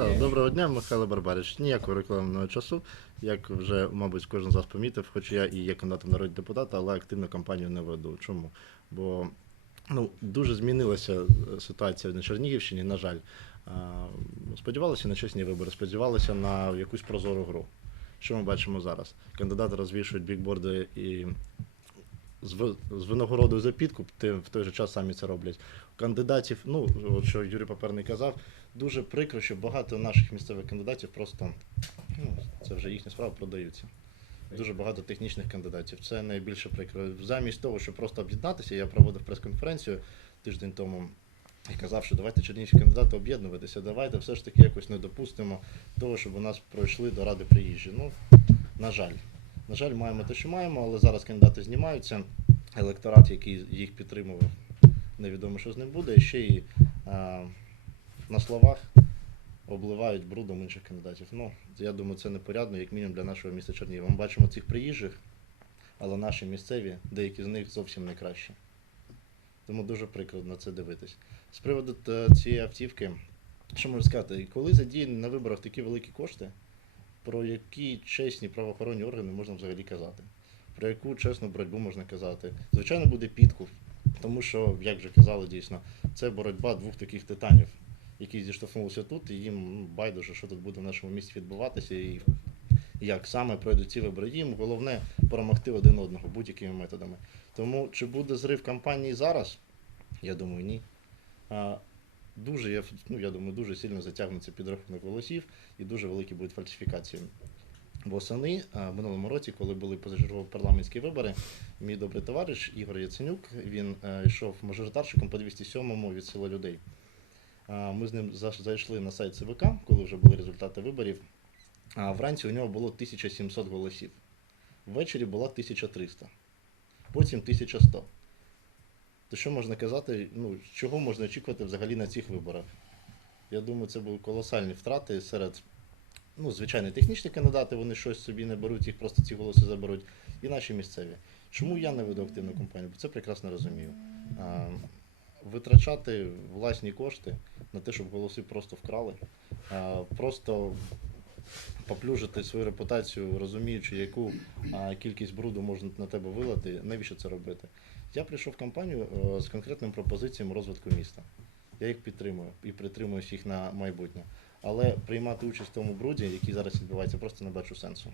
Так, доброго дня, Михайло Барбарич. Ніякого рекламного часу, як вже, мабуть, кожен з вас помітив, хоч я і є кандидатом в народні депутата, але активну кампанію не веду. Чому? Бо ну, дуже змінилася е, ситуація на Чернігівщині, на жаль. Сподівалися на чесні вибори, сподівалися на якусь прозору гру. Що ми бачимо зараз? Кандидати розвішують бікборди і з ви- з винагородою за підкуп, ти в той же час самі це роблять. Кандидатів, ну, от що Юрій Паперний казав, дуже прикро, що багато наших місцевих кандидатів просто, ну, це вже їхня справа, продаються. Дуже багато технічних кандидатів. Це найбільше прикро. Замість того, щоб просто об'єднатися, я проводив прес-конференцію тиждень тому і казав, що давайте чернігівські кандидати об'єднуватися, давайте все ж таки якось не допустимо того, щоб у нас пройшли до ради приїжджі. Ну, на жаль. На жаль, маємо те, що маємо, але зараз кандидати знімаються. Електорат, який їх підтримував, невідомо, що з ним буде. І ще й а, на словах обливають брудом інших кандидатів. Ну, я думаю, це непорядно, як мінімум для нашого міста Чернігова. Ми бачимо цих приїжджих, але наші місцеві, деякі з них зовсім не кращі. Тому дуже прикро на це дивитись. З приводу е, цієї автівки, що можу сказати, коли задіяні на виборах такі великі кошти, про які чесні правоохоронні органи можна взагалі казати? Про яку чесну боротьбу можна казати? Звичайно, буде підкуп, тому що, як вже казали, дійсно, це боротьба двох таких титанів, які зіштовхнулися тут, і їм ну, байдуже, що тут буде в нашому місті відбуватися, і як саме пройдуть ці вибори. Їм головне перемогти один одного будь-якими методами. Тому чи буде зрив кампанії зараз? Я думаю, ні. Дуже, я, ну, я думаю, дуже сильно затягнеться підрахунок голосів і дуже великі будуть фальсифікації. Восени в минулому році, коли були позачергові парламентські вибори, мій добрий товариш Ігор Яценюк він е, йшов мажоритарщиком по 207-му від села людей. Ми з ним зайшли на сайт ЦВК, коли вже були результати виборів. А вранці у нього було 1700 голосів. Ввечері була 1300, потім 1100. То що можна казати, ну, чого можна очікувати взагалі на цих виборах? Я думаю, це були колосальні втрати серед, ну, звичайно, технічні кандидати, вони щось собі не беруть, їх просто ці голоси заберуть, і наші місцеві. Чому я не веду активну кампанію? Бо це прекрасно розумію. А, витрачати власні кошти на те, щоб голоси просто вкрали, а, просто поплюжити свою репутацію, розуміючи, яку кількість бруду можна на тебе вилити, навіщо це робити? Я прийшов в компанію е, з конкретним пропозиціям розвитку міста. Я їх підтримую і притримуюсь їх на майбутнє. Але приймати участь в тому бруді, який зараз відбувається, просто не бачу сенсу.